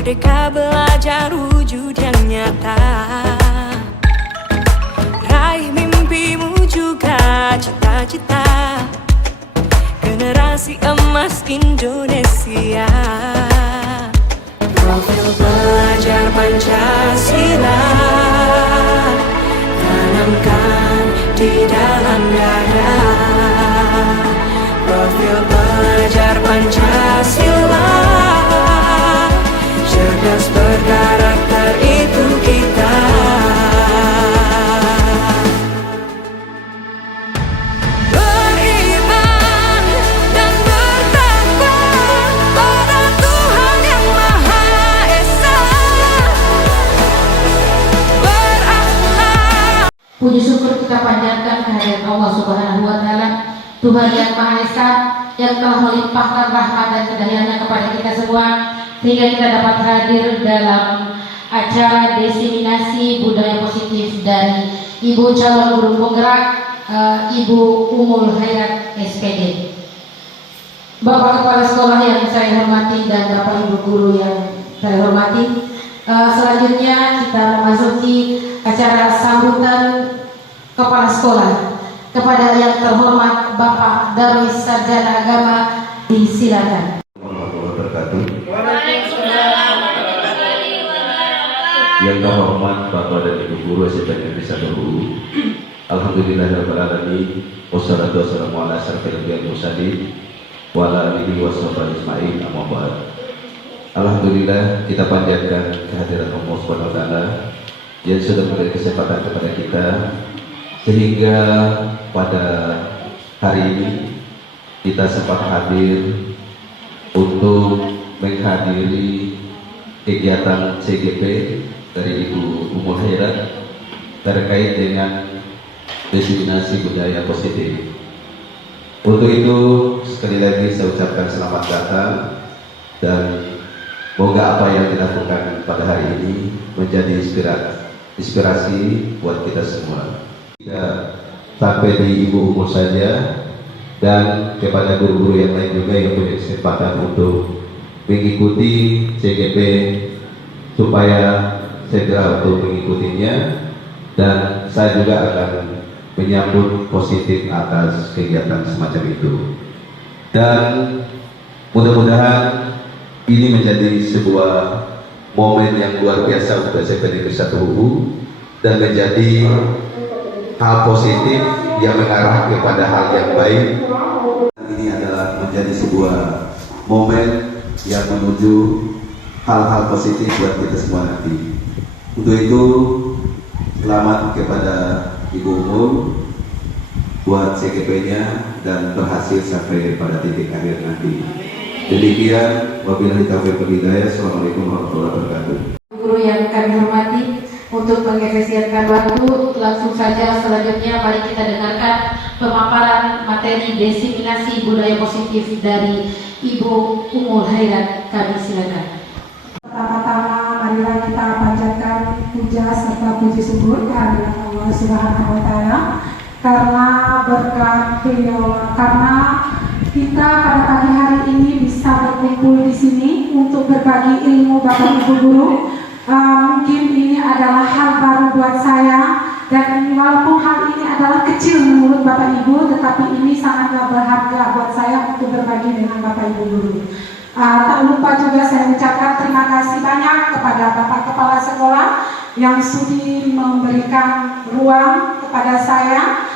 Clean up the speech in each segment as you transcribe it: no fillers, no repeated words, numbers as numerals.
Merdeka belajar wujud yang nyata. Raih mimpimu juga cita-cita. Generasi emas Indonesia. Profil pelajar Pancasila tanamkan di dalam dada. Profil pelajar Pancasila, cerdas berkarakter itu kita. Beriman dan bertakwa pada Tuhan yang Maha Esa. Berakhlak. Puji syukur kita panjatkan kehadirat Allah Subhanahu wa Ta'ala, Tuhan yang Maha Esa, yang telah melimpahkan rahmat dan hidayahnya kepada kita semua, sehingga kita dapat hadir dalam acara diseminasi budaya positif dari Ibu calon guru penggerak, Ibu Umul Khairat SPD. Bapak Kepala Sekolah yang saya hormati dan Bapak Ibu Guru yang saya hormati, selanjutnya kita memasuki acara sambutan Kepala Sekolah. Kepada yang terhormat Bapak Darwis Sarjana Agama, disilakan. Yang terhormat Bapak dan Ibu Guru SMP Negeri 1 Hulu. Alhamdulillahirabbil alamin. Wassalatu wassalamu ala asyrofil anbiya'i wal mursalin wa ala alihi washabihi ajmain. Amma ba'd. Alhamdulillah, kita panjatkan kehadiran Allah Subhanahu wa Ta'ala yang sudah memberi kesempatan kepada kita, sehingga pada hari ini kita sempat hadir untuk menghadiri kegiatan CGP dari Ibu Umul Khairat terkait dengan diseminasi budaya positif. Untuk itu sekali lagi saya ucapkan selamat datang, dan semoga apa yang dilakukan pada hari ini menjadi inspirasi buat kita semua. Tidak sampai di Ibu Umul saja, dan kepada guru-guru yang lain juga yang punya kesempatan untuk mengikuti CGP supaya segera untuk mengikutinya, dan saya juga akan menyambut positif atas kegiatan semacam itu. Dan mudah-mudahan ini menjadi sebuah momen yang luar biasa untuk SMP Negeri 1 Hulu dan menjadi hal positif yang mengarah kepada hal yang baik. Ini adalah menjadi sebuah momen yang menuju hal-hal positif buat kita semua nanti. Untuk itu, selamat kepada Ibu Umul buat CGP-nya dan berhasil sampai pada titik akhir nanti. Demikian, wabillahi taufiq wal hidayah. Assalamualaikum warahmatullahi wabarakatuh. Guru yang kami hormati, untuk mengefisienkan waktu, langsung saja selanjutnya mari kita dengarkan pemaparan materi diseminasi budaya positif dari Ibu Umul Khairat. Kami silakan. Pertama-tama marilah kita panjatkan puja serta puji syukur kehadirat Allah Subhanahu wa Ta'ala, karena berkat beliau, karena kita pada pagi hari ini bisa berkumpul di sini untuk berbagi ilmu Bapak Ibu Guru. Mungkin ini adalah hal baru buat saya, dan walaupun hal ini adalah kecil menurut Bapak Ibu, tetapi ini sangatlah berharga buat saya untuk berbagi dengan Bapak Ibu Guru. Tak lupa juga saya ucapkan terima kasih banyak kepada Bapak Kepala Sekolah yang sudi memberikan ruang kepada saya,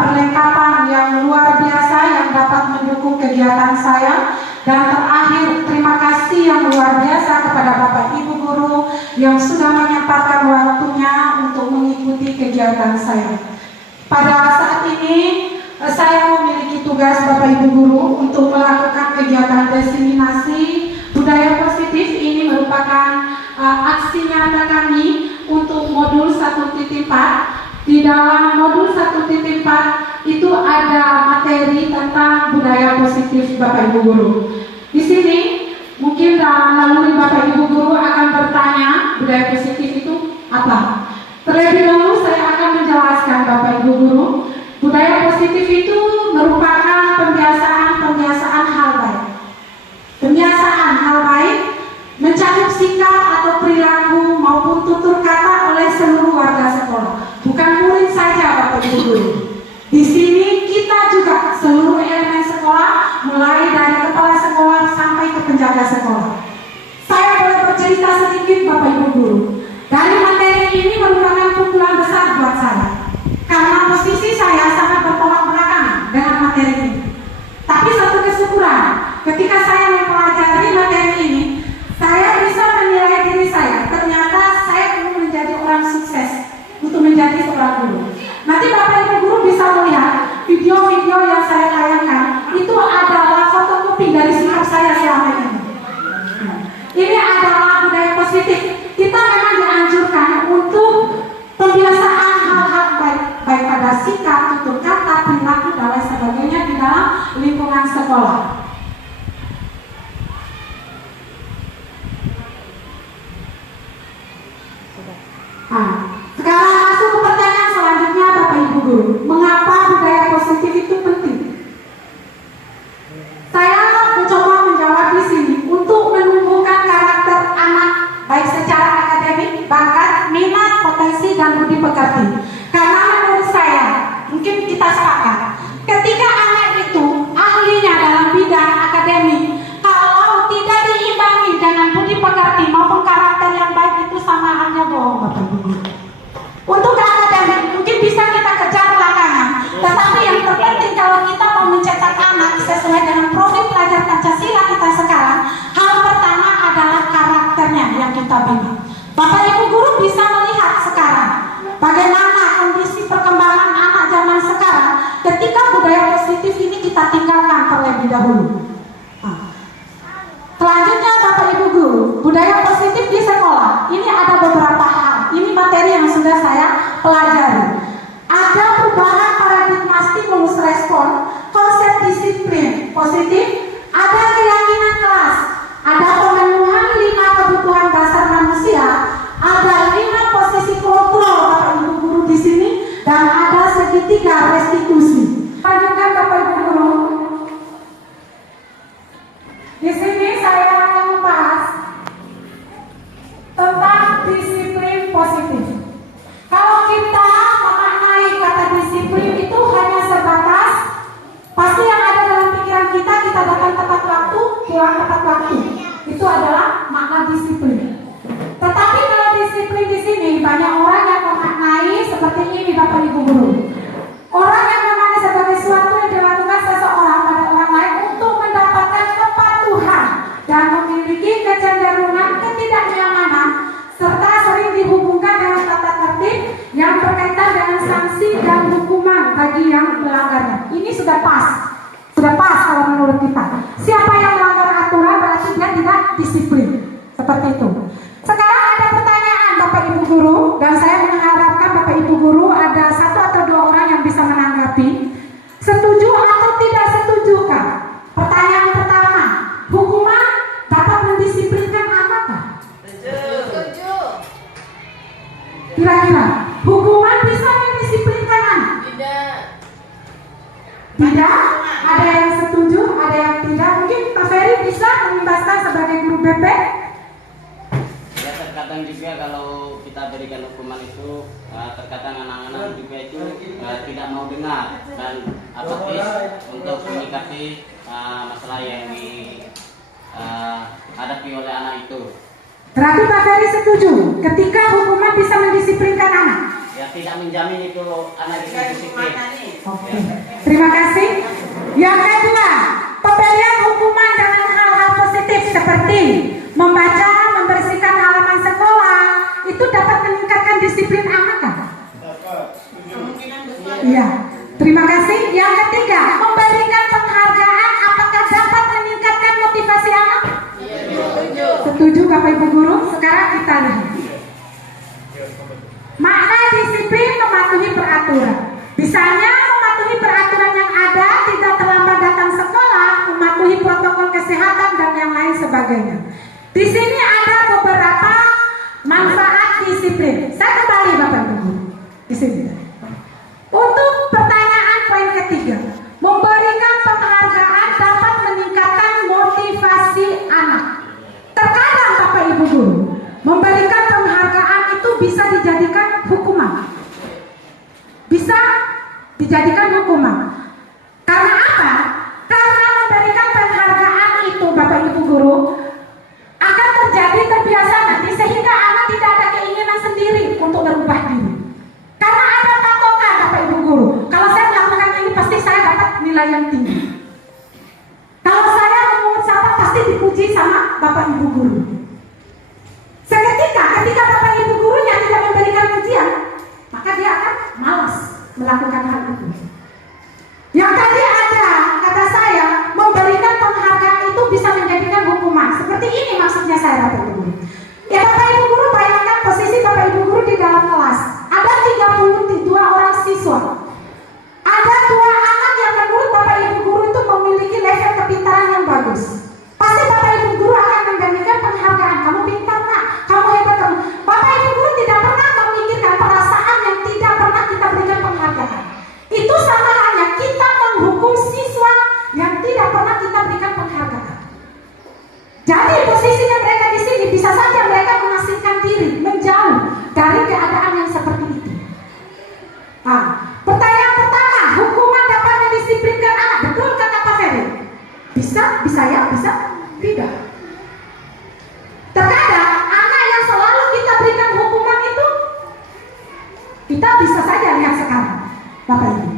perlengkapan yang luar biasa yang dapat mendukung kegiatan saya. Dan terakhir, terima kasih yang luar biasa kepada Bapak Ibu Guru yang sudah menyempatkan waktunya untuk mengikuti kegiatan saya. Pada saat ini, saya memiliki tugas Bapak Ibu Guru untuk melakukan kegiatan diseminasi budaya positif. Ini merupakan aksi nyata kami untuk modul 1.4. Di dalam modul 1.4 itu ada materi tentang budaya positif Bapak Ibu Guru. Di sini mungkin melalui Bapak Ibu Guru akan bertanya, budaya positif itu apa? Terlebih dahulu saya akan menjelaskan Bapak Ibu Guru, budaya positif itu merupakan pembiasaan hal baik. Pembiasaan hal baik mencakup sikap bercerita sedikit Bapak Ibu Guru. Dari materi ini merupakan pukulan besar buat saya. Karena posisi saya sangat bertolak belakang dengan materi ini. Tapi satu kesyukuran, ketika saya mempelajari materi ini, saya bisa menilai diri saya. Ternyata saya ingin menjadi orang sukses untuk menjadi seorang guru. Nanti Bapak Ibu Guru bisa melihat video-video yang saya tayangkan itu adalah fotokopi dari sikap saya selama ini. Ini adalah budaya positif. Kita memang dianjurkan untuk pembiasaan hal-hal baik pada sikap, tutur kata, perilaku dan lain sebagainya di dalam lingkungan sekolah. Sekarang masuk ke pertanyaan selanjutnya Bapak Ibu Guru. Mengapa budaya positif itu penting? Saya mencoba menjawab di sini untuk menumbuhkan karakter anak baik secara akademik, bakat, minat, potensi dan budi pekerti. Karena menurut saya, mungkin kita sepakat, ketika anak itu ahlinya dalam bidang akademik, kalau tidak diimbangi dengan budi pekerti maupun karakter yang baik, itu sama halnya bohong Bapak Ibu. Untuk akademik mungkin bisa kita kejar belakangan, tetapi yang terpenting kalau kita mau mencetak anak sesuai dengan profil pelajar Pancasila kita sekarang, hal pertama adalah karakternya yang kita bina. Bapak Ibu Guru bisa melihat sekarang bagaimana kondisi perkembangan anak zaman sekarang ketika budaya positif ini kita tinggalkan terlebih dahulu. Selanjutnya Bapak Ibu Guru, budaya positif di sekolah ini ada beberapa hal. Ini materi yang sudah saya pelajari. Ada perubahan paradigma stimulus respon, konsep disiplin positif, ada keyakinan kelas, ada pemenuhan 5 kebutuhan dasar manusia, ada 5 posisi kontrol Bapak Ibu Guru di sini, dan ada segitiga restitusi. Lanjutkan Bapak Ibu Guru. Di sini saya akan membahas tentang disiplin positif. Kalau kita memaknai kata disiplin itu hanya sebatas pasti yang ada dalam pikiran kita datang tepat waktu, pulang tepat waktu. Itu adalah makna disiplin. Tetapi kalau disiplin di sini banyak orang yang memaknai seperti ini Bapak Ibu Guru. Orang yang memaknai sebagai sesuatu yang dilakukan seseorang pada orang lain untuk mendapatkan kepatuhan dan memiliki kecenderungan ketidaknyamanan serta sering dihubungkan dengan tata tertib yang berkaitan dengan sanksi dan hukuman bagi yang melanggarnya. Ini sudah pas kalau menurut kita. Siapa yang melanggar aturan berarti dia tidak disiplin. Seperti itu. Sekarang ada pertanyaan Bapak Ibu Guru, dan saya mengharapkan Bapak Ibu Guru ada 1 atau 2 orang yang bisa menanggapi. Setuju atau tidak setuju Kak? Pertanyaan pertama, hukuman dapat mendisiplinkan anak Kak? Setuju. Kira-kira hukuman bisa mendisiplinkan anak? Tidak? Ada yang setuju, ada yang tidak. Mungkin Pak Ferry bisa menjelaskan sebagai guru BP? Ya, terkadang juga kalau kita berikan hukuman itu terkadang anak-anak juga itu tidak mau dengar dan apatis untuk menyikapi masalah yang dihadapi oleh anak itu. Berarti Pak Ferry setuju ketika hukuman bisa mendisiplinkan anak? Ya, tidak menjamin itu anak itu disiplin. Oke. Terima kasih. Yang kedua, pemberian hukuman dengan hal-hal positif seperti membaca, membersihkan halaman sekolah, itu dapat meningkatkan disiplin anak kan? Iya. Terima kasih. Yang ketiga, memberikan penghargaan apakah dapat meningkatkan motivasi anak? Setuju Bapak Ibu Guru? Sekarang kita lihat. Makna disiplin mematuhi peraturan. Misalnya mematuhi peraturan yang ada, tidak terlambat datang sekolah, mematuhi protokol kesehatan dan yang lain sebagainya. Di sini ada beberapa manfaat disiplin. Saya kembali Bapak Ibu Guru. Di sini. Untuk pertanyaan poin ketiga, memberikan penghargaan dapat meningkatkan motivasi anak. Terkadang Bapak Ibu Guru, memberikan penghargaan itu bisa dijadikan hukuman. Bisa dijadikan hukuman. Karena apa? Karena memberikan penghargaan itu Bapak Ibu Guru akan terjadi terbiasa melakukan hal itu. Yang tadi ada kata saya, memberikan penghargaan itu bisa menjadikan hukuman. Seperti ini maksudnya saya, Bapak Ibu Guru. Ya Bapak Ibu Guru, bayangkan posisi Bapak Ibu Guru di dalam kelas. Ada 32 orang siswa. Ada 2 anak yang menurut Bapak Ibu Guru itu memiliki level kepintaran yang bagus. Pasti Bapak Ibu Guru akan memberikan penghargaan. Kamu pintar nak, kamu hebat kamu. Bapak Ibu Guru tidak pernah memikirkan perasaan yang tidak pernah kita berikan penghargaan. Itu sama halnya kita menghukum siswa yang tidak pernah kita berikan penghargaan. Jadi posisinya mereka di sini bisa saja mereka mengasingkan diri, menjauh dari keadaan yang seperti itu. Nah, pertanyaan pertama, hukuman dapat mendisiplinkan anak. Betul kata Pak Ferry? Bisa ya, bisa, tidak. Terkadang anak yang selalu kita berikan hukuman itu, kita bisa saja lihat sekarang, Bapak Ibu.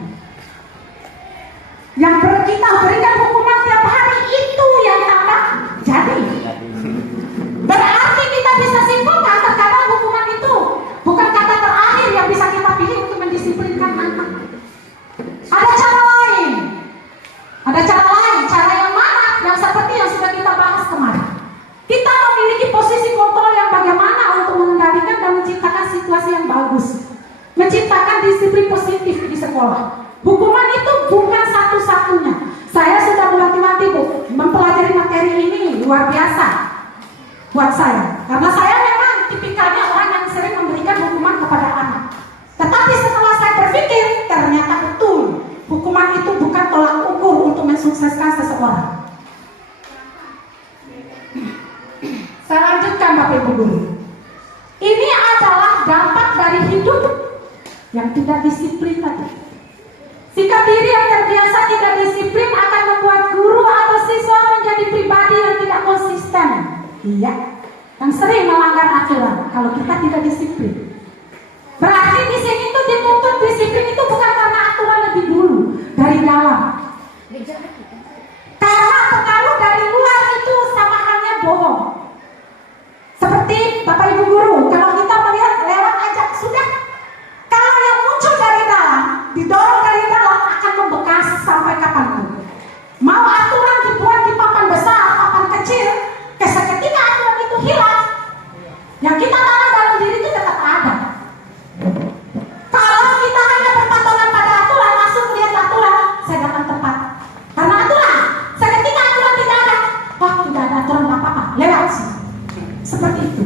Yang kita berikan hukuman tiap hari itu yang tambah jadi. Berarti kita bisa simpulkan terkadang hukuman itu bukan kata terakhir yang bisa kita pilih untuk mendisiplinkan anak. Ada cara lain. Ada cara lain, cara yang mana? Yang seperti yang sudah kita bahas kemarin. Kita memiliki posisi kontrol yang bagaimana untuk mengendalikan dan menciptakan situasi yang bagus. Menciptakan disiplin positif di sekolah. Hukuman itu bukan satu-satunya. Saya sudah mewanti-wanti Bu, mempelajari materi ini luar biasa buat saya. Karena saya memang tipikalnya orang yang sering memberikan hukuman kepada anak. Tetapi setelah saya berpikir, ternyata betul hukuman itu bukan tolak ukur untuk mensukseskan seseorang. Saya lanjutkan Bapak Ibu Guru. Ini adalah dampak dari hidup yang tidak disiplin tadi. Sikap diri yang terbiasa tidak disiplin akan membuat guru atau siswa menjadi pribadi yang tidak konsisten. Iya, yang sering melanggar aturan kalau kita tidak disiplin. Berarti di sini tuh dituntut disiplin itu bukan karena aturan lebih dulu, dari dalam. Karena pengaruh dari luar itu sama halnya bohong. Seperti Bapak Ibu Guru, kalau kita melihat lewat ajak sudah. Kalau yang muncul dari dalam, didorong dari dalam akan membekas sampai kapanpun. Mau aturan dibuat di papan besar, papan kecil, ketika aturan itu hilang, yang kita tanam dalam diri itu tetap ada. Kalau kita hanya berpatokan pada aturan, langsung melihat aturan, saya datang tepat. Karena aturan, ketika aturan tidak ada, wah tidak ada aturan apa-apa, lewat sih. Seperti itu.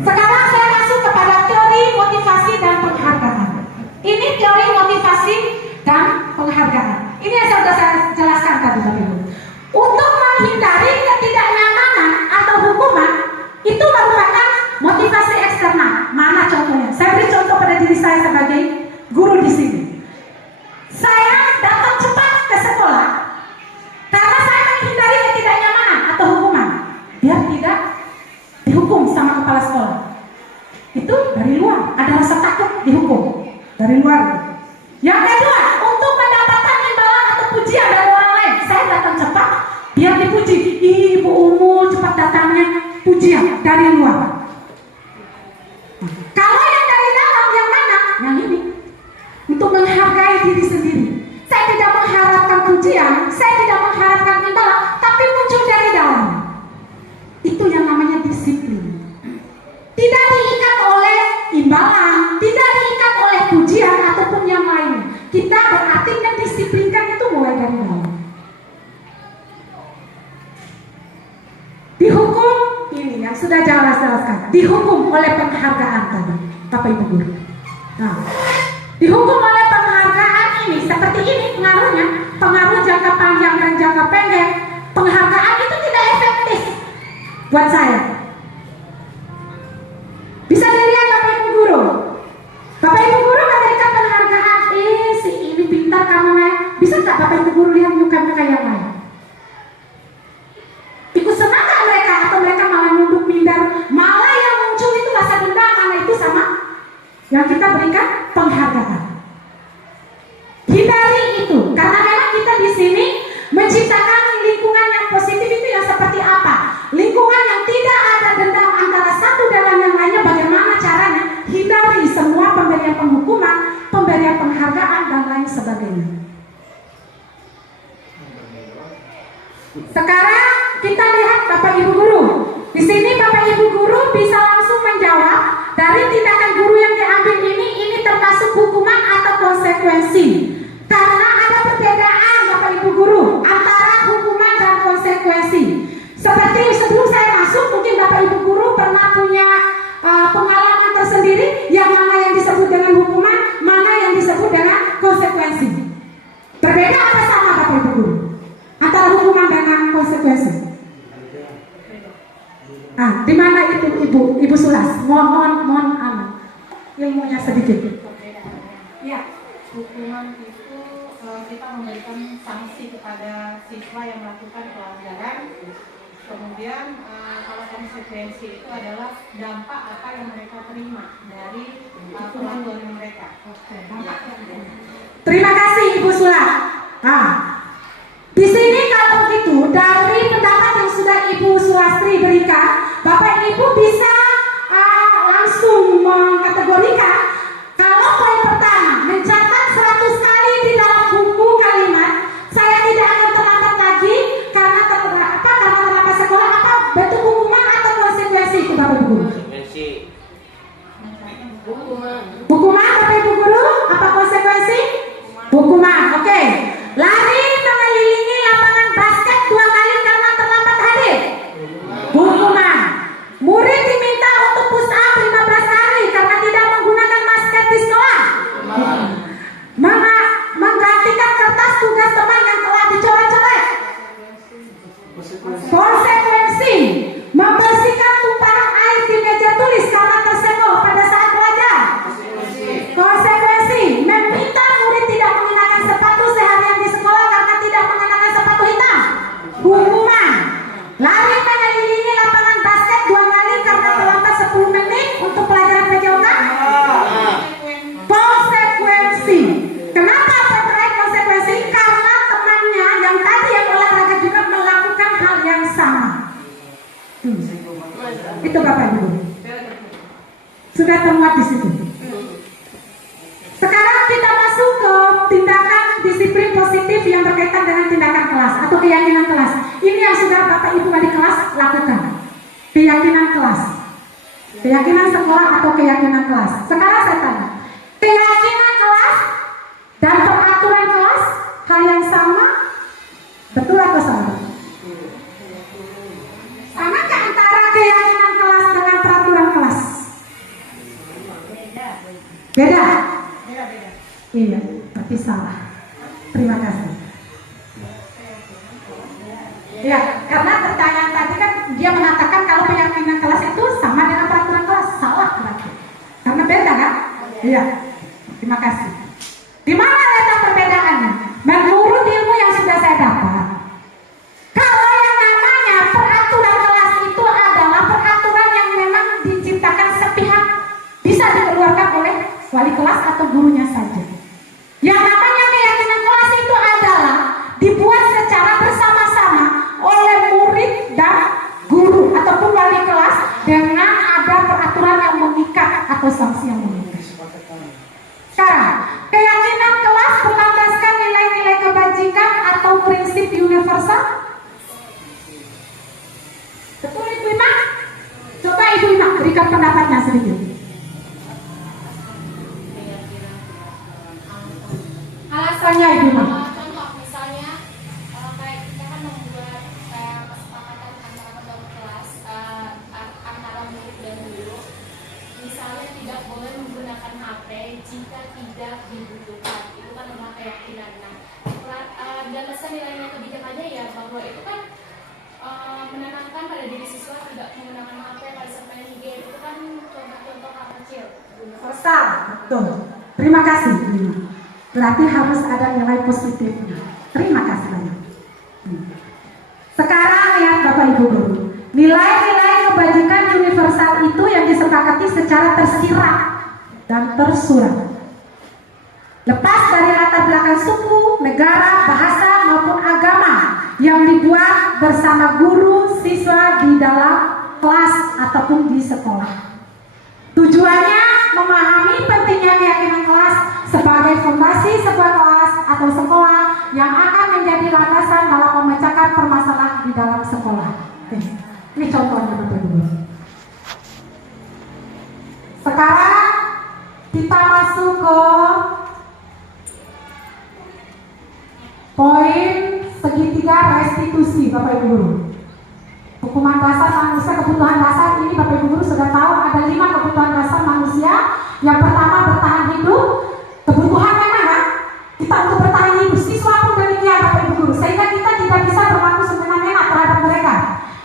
Sekarang saya masuk kepada teori motivasi dan penghargaan. Ini teori motivasi dan penghargaan. Ini yang sudah saya jelaskan tadi Bapak Ibu. Untuk menghindari ketidaknyamanan atau hukuman itu merupakan motivasi eksternal. Mana contohnya? Saya beri contoh pada diri saya sebagai guru di sini. Saya datang cepat ke sekolah karena saya menghindari ketidaknyamanan atau hukuman biar tidak dihukum sama kepala sekolah. Itu dari luar, ada rasa takut dihukum dari luar. Yang kedua, untuk mendapatkan imbalan atau pujian dari orang lain, saya datang cepat biar dipuji. Ih, Ibu Umu cepat datangnya, pujian dari luar. Kalau yang dari dalam yang mana? Yang ini, untuk menghargai diri sendiri. Saya tidak mengharapkan pujian, saya tidak mengharapkan imbalan, tapi muncul dari dalam. Itu yang namanya disiplin. Tidak diikat oleh imbalan, tidak diikat oleh pujian ataupun yang lain. Kita berarti mendisiplinkan itu mulai dari dalam. Dihukum ini yang sudah jelas-jelaskan. Dihukum oleh penghargaan tadi, Bapak Ibu Guru. Nah, dihukum oleh penghargaan ini seperti ini pengaruhnya, pengaruh jangka panjang dan jangka pendek. Penghargaan itu tidak efektif buat saya. Bisa dilihat Bapak Ibu Guru. Bapak Ibu Guru memberikan penghargaan, si ini pintar kamu ya. Bisa tak Bapak Ibu Guru lihat muka-muka yang lain? Ikut senang gak mereka? Atau mereka malah nunduk minder? Malah yang muncul itu rasa dendam karena itu sama yang kita berikan penghargaan. Hindari itu, karena memang kita di sini menciptakan lingkungan yang positif itu yang seperti apa? Lingkungan yang tidak ada dendam antara satu dengan yang lainnya. Bagaimana caranya? Hindari semua Bapak Ibu Guru. Di sini Bapak Ibu Guru bisa langsung menjawab dari tindakan guru yang diambil ini termasuk hukuman atau konsekuensi. Karena ada perbedaan Bapak Ibu Guru antara hukuman dan konsekuensi. Seperti sebelum saya masuk, mungkin Bapak Ibu Guru pernah punya pengalaman tersendiri yang mana yang disebut dengan hukuman, mana yang disebut dengan konsekuensi. Berbeda apa sama Bapak Ibu Guru antara hukuman dengan konsekuensi? Di mana itu Ibu Sulas? Mohon ilmunya sedikit. Ya, hukuman itu kita memberikan sanksi kepada siswa yang melakukan pelanggaran. Kemudian kalau konsekuensi itu adalah dampak apa yang mereka terima dari perlakuan mereka. Terima kasih Ibu Sulas. Di sini kalau begitu dari pendapat yang sudah Ibu Sulastri berikan, Bapak Ibu bisa langsung mengkategorikan kalau poin pertama mencatat 100 kali di dalam buku kalimat saya tidak akan terlambat lagi karena terlambat sekolah, apa bentuk hukuman atau konsekuensi itu Bapak Ibu Guru? Konsekuensi. Hukuman Bapak Ibu Guru, apa konsekuensi? Hukuman, oke. Lari mengelilingi lapangan basket 2 kali karena terlambat hadir. Hukuman. Murid diminta untuk push up 15 hari karena tidak menggunakan masker di sekolah. Menggantikan kertas tugas teman yang telah dicoret-coret. Konsekuensi. Membersihkan tumpahan air di meja tulis karena tersenggol pada saat belajar. Konsekuensi. Meminta murid tidak mengenakan sepatu seharian di sekolah karena tidak mengenakan sepatu hitam. Hukuman. Lari mengelilingi lapangan basket 2 kali karena terlambat 10 menit untuk pelajaran PJOK. Konsekuensi. Kenapa terkait konsekuensi? Karena temannya yang tadi yang olahraga juga melakukan hal yang sama. Itu Bapak Ibu. Sudah termuat di situ. Sekarang kita masuk ke tindakan disiplin positif yang berkaitan dengan tindakan kelas atau keyakinan kelas. Ini yang sudah Bapak Ibu wali kelas lakukan. Keyakinan kelas, keyakinan sekolah atau keyakinan kelas. Sekarang saya tanya, keyakinan kelas dan peraturan kelas hal yang sama, betul atau salah? Samakah antara keyakinan kelas dengan peraturan kelas? Beda. Iya, tapi salah. Terima kasih. Ya, karena pertanyaan tadi kan dia mengatakan kalau keyakinan kelas itu sama dengan peraturan kelas, salah berarti. Karena beda kan? Iya. Terima kasih. Di mana letak perbedaannya? Menurut ilmu yang sudah saya dapat, kalau yang namanya peraturan kelas itu adalah peraturan yang memang diciptakan sepihak, bisa dikeluarkan oleh wali kelas atau gurunya saja. Yang namanya keyakinan kelas itu adalah dibuat secara bersama-sama oleh murid dan guru ataupun wali kelas dengan ada peraturan yang mengikat atau sanksi yang mengikat. Sekarang, keyakinan kelas berlandaskan nilai-nilai kebajikan atau prinsip universal. Betul Ibu Ima? Coba Ibu Ima berikan pendapatnya sedikit. Alasannya Ibu Ima. Contoh misalnya kayak kita kan membuat kesepakatan antara kedua kelas antara murid dan guru, misalnya tidak boleh menggunakan HP jika tidak dibutuhkan. Itu kan adalah keyakinan. Dan dasar nilainya kebijakannya ya bahwa itu kan menanamkan pada diri siswa tidak menggunakan HP pada saat main game. Itu kan contoh-contoh hal kecil. Universal, betul. Terima kasih Ibu Ima. Berarti harus ada nilai positifnya. Terima kasih banyak. Sekarang lihat Bapak Ibu Guru, nilai-nilai kebajikan universal itu yang disepakati secara tersirat dan tersurat. Lepas dari latar belakang suku, negara, bahasa maupun agama yang dibuat bersama guru siswa di dalam kelas ataupun di sekolah. Tujuannya memahami pentingnya keyakinan kelas sebagai fondasi sebuah kelas atau sekolah yang akan menjadi landasan dalam memecahkan permasalahan di dalam sekolah. Ini contohnya Bapak Ibu. Sekarang kita masuk ke poin segitiga restitusi Bapak Ibu Guru. Hukuman dasar manusia, kebutuhan dasar ini Bapak Ibu Guru sudah tahu ada 5 kebutuhan dasar manusia. Yang pertama bertahan hidup, kebutuhan memang kan? Kita untuk bertahan hidup, siswa pun demikian Bapak Ibu Guru, sehingga kita tidak bisa berlaku semena-mena terhadap mereka.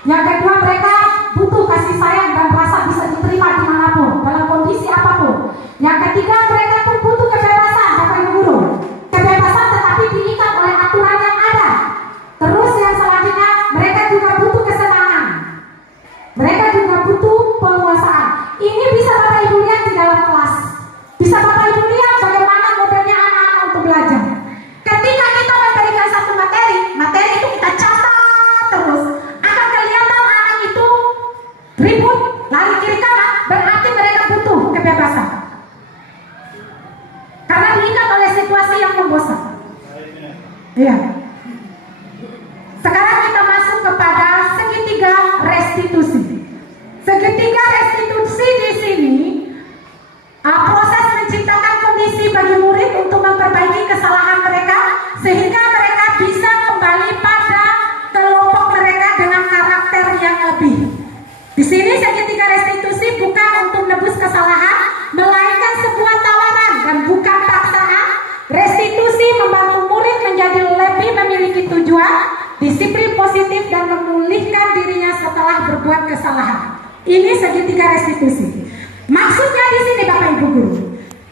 Yang kedua, mereka butuh kasih sayang dan rasa bisa diterima dimanapun, dalam kondisi apapun. Yang ketiga, mereka pun butuh kebebasan Bapak Ibu Guru, kebebasan tetapi diikat oleh aturan yang ada. Terus yang selanjutnya, mereka juga butuh kesenangan, mereka juga butuh penguasaan. Ini bisa Bapak Ibu lihat di dalam kelas, bisa Bapak Ibu lihat bagaimana modelnya anak-anak untuk belajar. Ketika kita memberikan satu materi itu kita catat terus, akan kelihatan anak itu ribut, lari kiri kanan, berarti mereka butuh kebebasan. Karena diikat oleh situasi yang membosan. Iya. Sekarang kita masuk kepada segitiga restitusi. Segitiga restitusi di sini proses menciptakan kondisi bagi murid untuk memperbaiki kesalahan mereka sehingga mereka bisa kembali pada kelompok mereka dengan karakter yang lebih. Di sini segitiga restitusi bukan untuk nebus kesalahan, melainkan sebuah tawaran dan bukan paksaan. Restitusi membantu murid menjadi lebih memiliki tujuan, disiplin positif dan memulihkan dirinya setelah berbuat kesalahan. Ini segitiga restitusi. Maksudnya di sini Bapak Ibu Guru,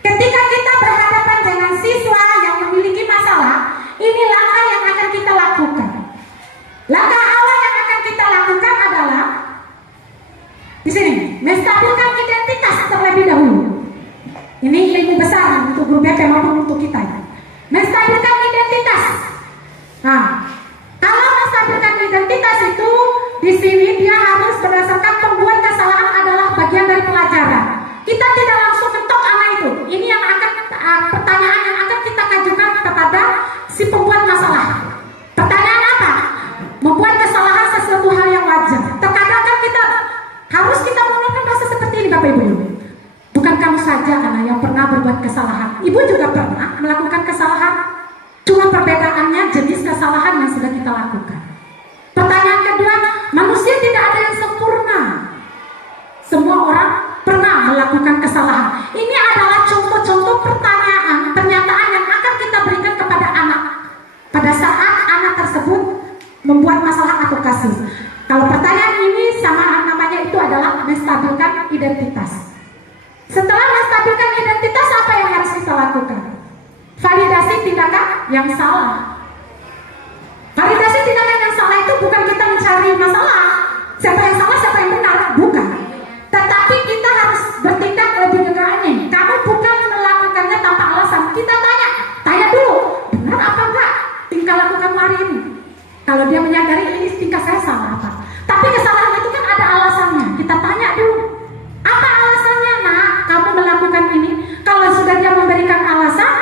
ketika kita berhadapan dengan siswa yang memiliki masalah, ini langkah yang akan kita lakukan. Langkah awal yang akan kita lakukan adalah di sini, menstabilkan identitas terlebih dahulu. Ini ilmu besar untuk guru BP maupun untuk kita. Menstabilkan identitas. Nah, kalau menstabilkan identitas itu di sini dia harus berdasarkan pembuat kesalahan adalah bagian dari pelajaran. Kita tidak langsung mentok anak itu. Ini yang akan pertanyaan yang akan kita ajukan kepada si pembuat masalah. Pertanyaan apa? Membuat kesalahan sesuatu hal yang wajar. Terkadang kan harus kita menggunakan bahasa seperti ini Bapak Ibu. Bukan kamu saja anak yang pernah berbuat kesalahan. Ibu juga pernah melakukan kesalahan. Cuma perbedaannya jenis kesalahan yang sudah kita lakukan. Pertanyaan kedua, manusia tidak ada yang sempurna. Semua orang pernah melakukan kesalahan. Ini adalah contoh-contoh pernyataan yang akan kita berikan kepada anak pada saat anak tersebut membuat masalah atau kasus. Kalau pertanyaan ini sama namanya itu adalah menstabilkan identitas. Setelah menstabilkan identitas, apa yang harus kita lakukan? Validasi tindakan yang salah. Validasi tindakan yang salah itu bukan kita mencari masalah, siapa yang salah, siapa yang benar, bukan. Tetapi kita harus bertindak lebih negatif. Kamu bukan melakukannya tanpa alasan. Kita tanya dulu, benar apa enggak tingkah lakukan hari ini? Kalau dia menyadari ini tingkah saya salah apa? Tapi kesalahan itu kan ada alasannya. Kita tanya dulu, apa alasannya nak kamu melakukan ini? Kalau sudah dia memberikan alasan,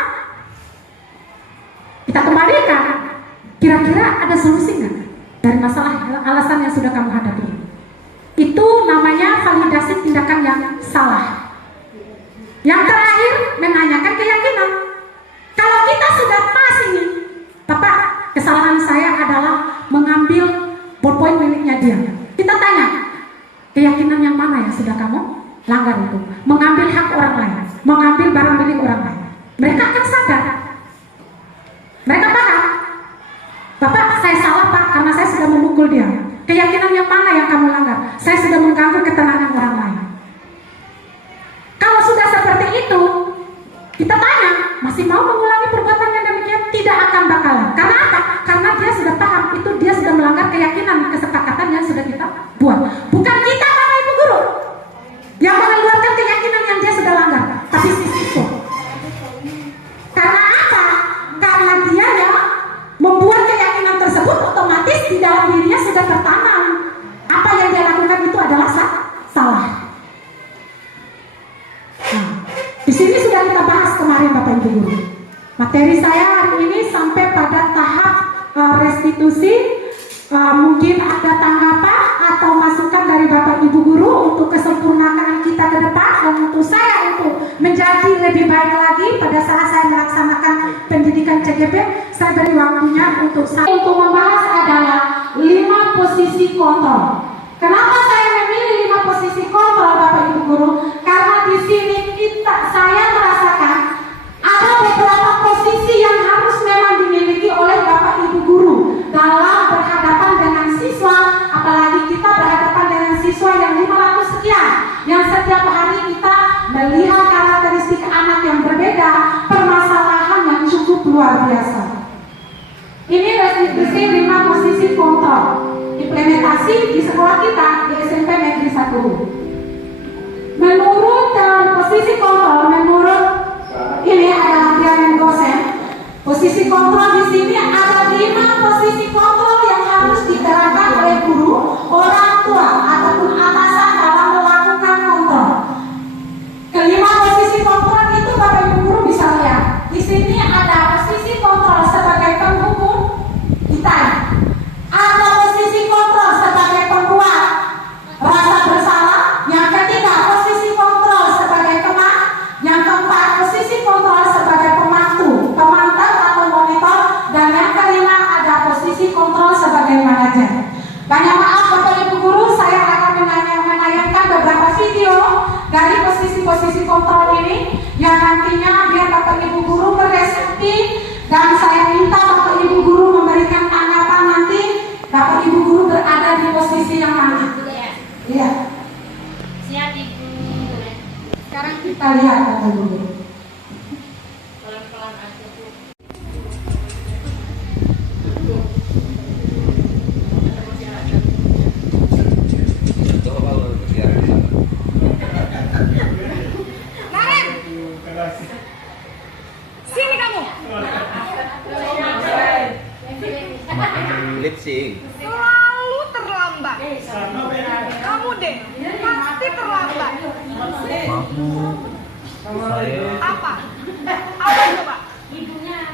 kita kembalikan. Kira-kira ada solusi nggak dari masalah alasan yang sudah kamu hadapi? Itu namanya validasi tindakan yang salah. Yang terakhir, menanyakan keyakinan. Kalau kita sudah pas ini, Bapak, kesalahan saya adalah mengambil ballpoint miliknya dia. Kita tanya, keyakinan yang mana yang sudah kamu langgar itu? Mengambil hak orang lain, mengambil barang milik orang lain. Mereka akan sadar. Mereka paham. Bapak, saya salah Pak, karena saya sudah memukul dia. Keyakinan yang mana yang kamu langgar? Saya sudah mengganggu ketenangan orang lain. Kalau sudah seperti itu, kita tanya, masih mau mengulangi perbuatan yang demikian? Tidak akan bakalan. Karena apa? Karena dia sudah paham, itu dia sudah melanggar keyakinan, kesepakatan yang sudah kita buat. Bukan kita Bapak Ibu Guru yang mengeluarkan keyakinan yang dia sudah langgar, tapi si siswa. Karena apa? Karena dia ya membuat keyakinan tersebut otomatis di dalam dirinya sudah tertanam. Apa yang dia lakukan itu adalah salah. Nah, di sini sudah kita bahas kemarin Bapak Ibu Guru. Materi saya hari ini sampai pada tahap restitusi. Mungkin ada tanggapan atau masukan dari Bapak Ibu Guru untuk kesempurnaan kita ke depan dan untuk saya untuk menjadi lebih baik lagi pada saat saya melaksanakan pendidikan CGP, saya beri waktunya untuk membahas adalah 5 posisi kontrol. Kenapa saya memilih 5 posisi kontrol Bapak Ibu Guru? Karena di sini saya merasakan ada beberapa posisi yang harus memang dimiliki oleh Bapak Ibu Guru dalam berhadapan dengan siswa, apalagi kita berhadapan dengan siswa yang 500 sekian, yang setiap hari kita melihat karakteristik anak yang berbeda, permasalahan yang cukup luar biasa. Ini restitusi 5 posisi kontrol implementasi di sekolah kita di SMP Negeri 1. Menurut posisi kontrol, menurut ini adalah Dian dosen. Posisi kontrol di sini ada 5 posisi kontrol yang harus diterapkan oleh guru, orang tua ataupun atasan dalam melakukan kontrol. Kelima posisi kontrol itu Bapak Ibu Guru bisa lihat. Di sini ada posisi kontrol sebagai penghukum kita. Ada posisi kontrol sebagai pembuat rasa bersalah. Yang ketiga posisi kontrol sebagai teman. Yang keempat posisi kontrol sebagai pemantau atau monitor. Dan yang kelima ada posisi kontrol sebagai manajer. Banyak maaf Bapak Ibu Guru, saya akan menayangkan beberapa video dari posisi-posisi kontrol ini yang nantinya biar Bapak Ibu Guru meresapi, dan saya minta Bapak Ibu Guru memberikan tanggapan nanti Bapak Ibu Guru berada di posisi yang mana. Iya. Siap Ibu. Sekarang kita lihat Bapak Ibu Guru. Pelan-pelan aja Bu. Naren, sini kamu. Lip sync. Selalu terlambat. Kamu deh, pasti terlambat. Apa? Apa coba?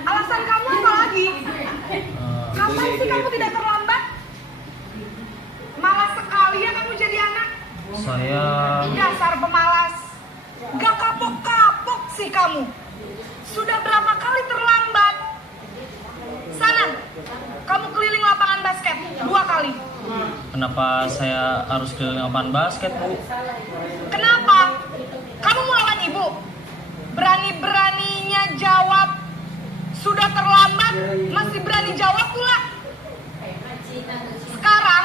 Alasan kamu apa lagi? Kapan sih kamu tidak terlambat? Malas sekali ya kamu jadi anak. Saya Dasar pemalas. Gak kapok-kapok sih kamu. Sudah berapa kali terlambat? Sana, kamu keliling lapangan basket 2 kali. kenapa saya harus keliling lapangan basket, Bu? Kenapa? Kamu melawan ibu. Berani-beraninya jawab. Sudah terlambat, masih berani jawab pula. Sekarang,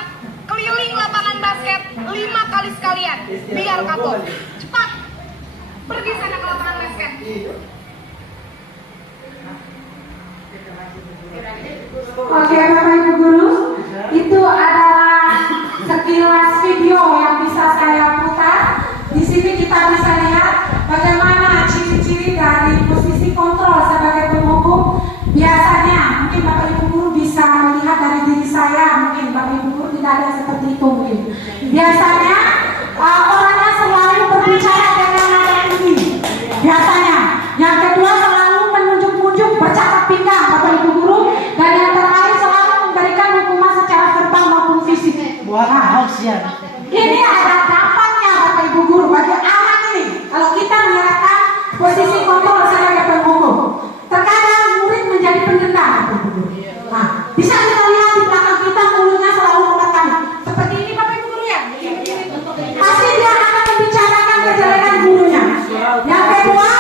keliling lapangan basket 5 kali sekalian. Biar kapok. Cepat. Pergi sana ke lapangan basket. Oke Bapak Ibu Guru, itu adalah sekilas video yang bisa saya putar. Di sini kita bisa lihat bagaimana ciri-ciri dari posisi kontrol sebagai penghukum. Biasanya mungkin Bapak Ibu Guru bisa melihat dari diri saya, mungkin Bapak Ibu Guru tidak ada seperti itu mungkin. Biasanya orangnya selalu berbicara dengan nada tinggi. Biasanya, yang kedua selalu menunjuk-nunjuk, bercakap pinggang Bapak Ibu Guru, dan yang terakhir selalu memberikan hukuman secara verbal maupun fisik. Ini ada dampaknya Bapak Ibu Guru bagi anak ini. Kalau kita menerapkan posisi kontrol sebagai penghukum, terkadang murid menjadi pendendam Bapak Ibu Guru. Nah, bisa kita lihat di belakang kita mulutnya selalu mengatakan seperti ini Bapak Ibu Guru ya. Pasti dia akan membicarakan kejelekan gurunya. Yang kedua,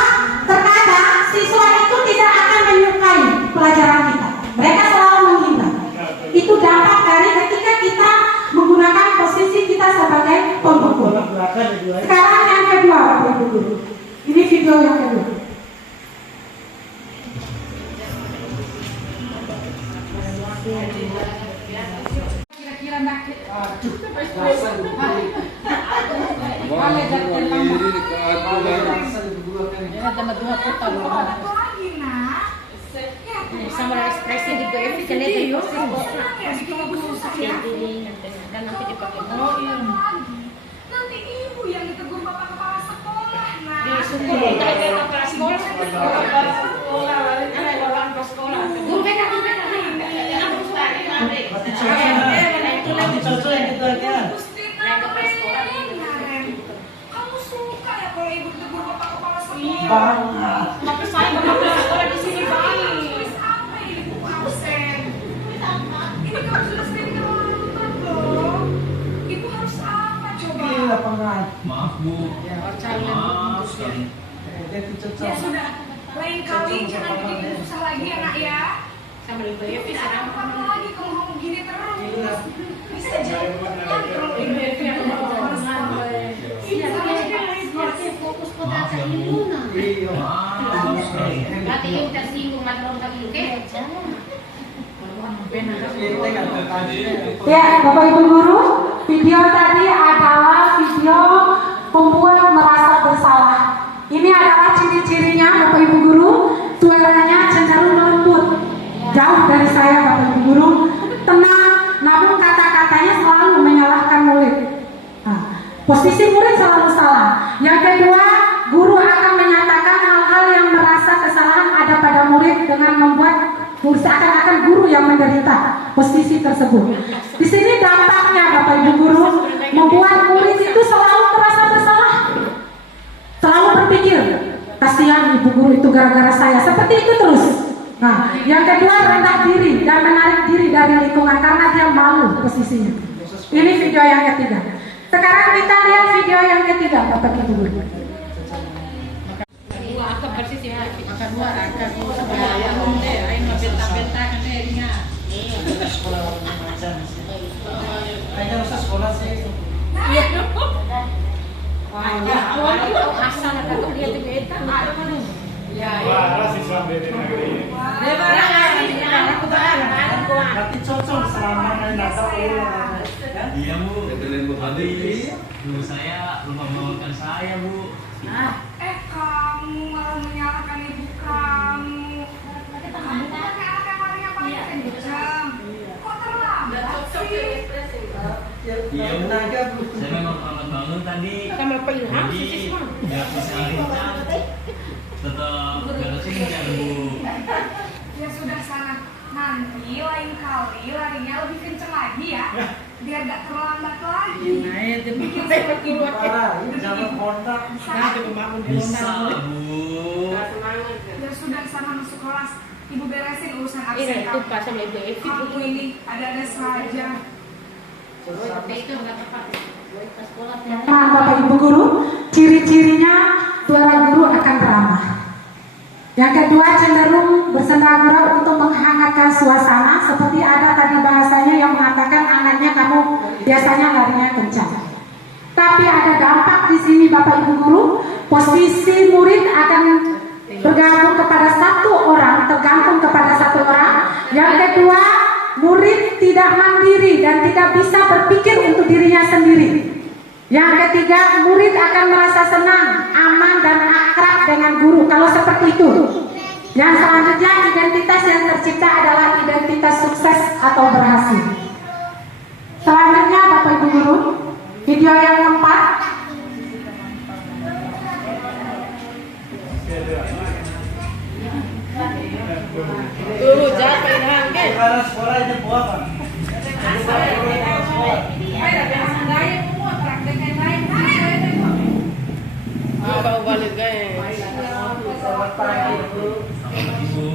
terkadang siswa itu tidak akan menyukai pelajaran kita. Mereka selalu menghina. Itu dampak dari ketika kita menggunakan posisi kita sebagai penghukum. Sekarang yang kedua Bapak Ibu Guru. Ini video yang kedua. Kira-kira nak Sama ekspresi gitu ya, bisa lihat di dan nanti dipakai. Oh iya. Nanti ibu yang ditegur bapak kepala sekolah. Nah. Kepala sekolah. Guru mereka. Itu lagi. banget. Tapi saya benar-benar sekolah di sini baik. Tulis apa ini buku absen? Ini kan sudah sering terlambat loh. Ibu harus apa coba? Iya, pengen. Maaf Bu. Maaf sekali. Ya sudah, lain kali jangan bikin susah lagi ya nak ya. Sama Ibu Evi Tidak sedang ada apa lagi kalau ngomong gini terus. Bisa jadi kontrol. Ibu Evi yang mau fokus ke Maaf data ya Bu. ilmu. Maaf sekali. Berarti ibu tersinggung atau lagi oke? Ya, Bapak Ibu Guru, video tadi adalah video membuat merasa bersalah. Ini adalah ciri-cirinya Bapak Ibu Guru, suaranya cenderung lembut. Jauh dari saya Bapak Ibu Guru, tenang, namun kata-katanya selalu menyalahkan murid. Nah, posisi murid selalu salah. Yang kedua, guru akan menyatakan hal-hal yang merasa kesalahan ada pada murid dengan membuat seakan-akan guru yang menderita posisi tersebut. Di sini dampaknya Bapak Ibu Guru membuat murid itu selalu merasa bersalah, selalu berpikir kasihan ibu guru itu gara-gara saya, seperti itu terus. Nah, yang kedua rendah diri dan menarik diri dari lingkungan karena dia malu posisinya. Ini video yang ketiga. Sekarang kita lihat video yang ketiga Bapak Ibu Guru. dua akan persis ya. Akan dua akan yang deh, ayo benta-benta kan dehnya. Sekolah orang macam sih. Kayaknya usah sekolah sih. Iya. Wah, asal kata dia di beta ada mana? Ya, ya. Berarti cocok selama main data ulang. Iya Bu. Tadi guru saya lupa membawakan saya Bu. Kamu malah menyalahkan ibu kamu. Kamu kan anak yang paling kencang. Kok terlambat sih? Iya Bu. Saya memang terlambat bangun tadi. Sama Pak Ilham Jadi sih semua. biar bisa lincah tetap beresin kan Bu. Ya sudah sana. Nanti lain kali larinya lebih kenceng lagi ya. Biar gak terlambat lagi. Nah, itu Bikin saya seperti keluar. Parah, jangan kontak. Nah, coba bangun di Bisa londang. lah Bu. Ya sudah sana masuk kelas. Ibu beresin urusan absen Ini itu kamu. pas sama Ibu Evi. Kamu ini ada saja. Itu nggak tepat. Pas sekolah Teman Bapak Ibu Guru, ciri-cirinya suara guru akan ramah. Yang kedua cenderung bersenda gurau untuk menghangatkan suasana, seperti ada tadi bahasanya yang mengatakan anaknya kamu biasanya larinya kencang. Tapi ada dampak di sini Bapak Ibu Guru, posisi murid akan bergantung kepada satu orang, tergantung kepada satu orang. Yang kedua, murid tidak mandiri dan tidak bisa berpikir untuk dirinya sendiri. Yang ketiga, murid akan merasa senang, aman dan akrab dengan guru kalau seperti itu. Yang selanjutnya, identitas yang tercipta adalah identitas sukses atau berhasil. Selanjutnya Bapak Ibu Guru, video yang keempat. Dulu jangan Pak Ilham kan. Karena sekolah itu buah kan. Bawa balik guys. Selamat pagi Bu. Ibu.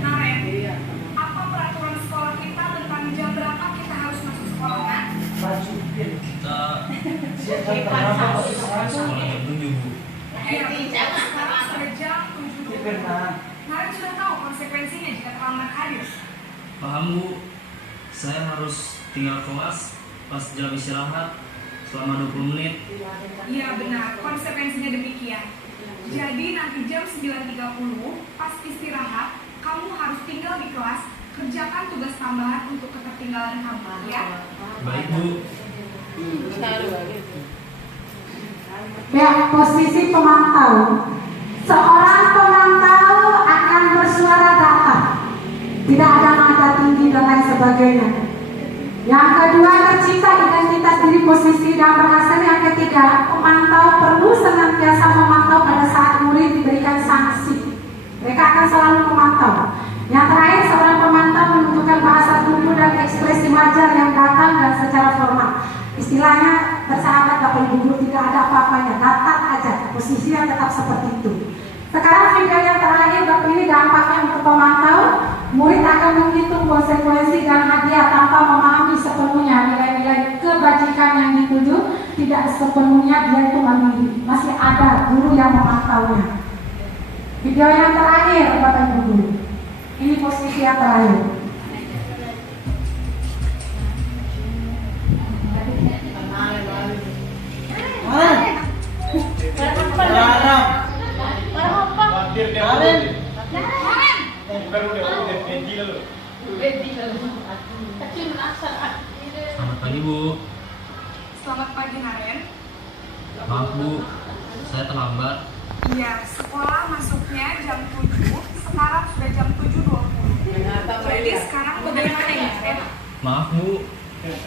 Nah, Ren, apa peraturan sekolah kita tentang jam berapa kita harus masuk sekolah? Nah, Masukin. Kita Siapa terlambat masuk sekolah? sekolah jam 7 Bu. sekarang sudah jam 7. Ini benar. Kalian sudah tahu konsekuensinya jika terlambat hadir. Paham Bu. Saya harus tinggal kelas pas jam istirahat selama 20 menit. Iya benar, konsekuensinya demikian. Jadi nanti jam 9.30 pas istirahat, kamu harus tinggal di kelas, kerjakan tugas tambahan untuk ketertinggalan kamu, ya. Baik Bu. Ya, posisi pemantau. Seorang pemantau akan bersuara datar, tidak ada nada tinggi dan lain sebagainya. Yang kedua, tercipta identitas diri, posisi dan berhasil. Yang ketiga, pemantau perlu senantiasa memantau pada saat murid diberikan sanksi. Mereka akan selalu memantau. Yang terakhir, seorang pemantau menunjukkan bahasa tubuh dan ekspresi wajah yang datar dan secara formal. Istilahnya bersahabat Bapak Ibu Guru, tidak ada apa-apanya, datar aja, posisinya tetap seperti itu. Sekarang video yang terakhir, Bapak ini dampaknya untuk pemantau. Murid akan menghitung konsekuensi dan hadiah tanpa memahami sepenuhnya nilai-nilai kebajikan yang dituju. Tidak sepenuhnya dia itu mandiri. Masih ada guru yang memantaunya. Video yang terakhir, Bapak Ibu guru. Ini posisi yang terakhir. Selamat pagi Bu. Selamat pagi Naren. Maaf Bu, saya terlambat. Iya, sekolah masuknya jam 7, sekarang sudah jam 7.20. Jadi sekarang bagaimana ya Naren? Maaf Bu,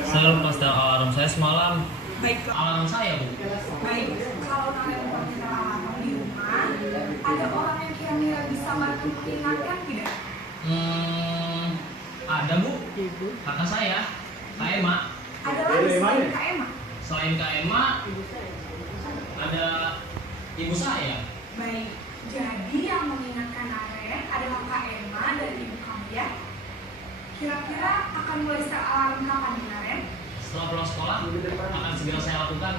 saya lupa setel alarm saya semalam. Baik, Alarm saya Bu. baik. Kalau Naren lupa setel alarm di rumah, ada orang yang kira-kira bisa bantu mengingatkan tidak? Ada Bu, kakak saya, Kak Emma. Ada lagi selain Kak Emma? Selain Kak Emma, ada ibu saya. Baik, jadi yang mengingatkan Naren adalah Kak Emma dan ibu kamu ya. Kira-kira akan mulai setel alarm kapan nih Naren? Setelah pulang sekolah, akan segera saya lakukan.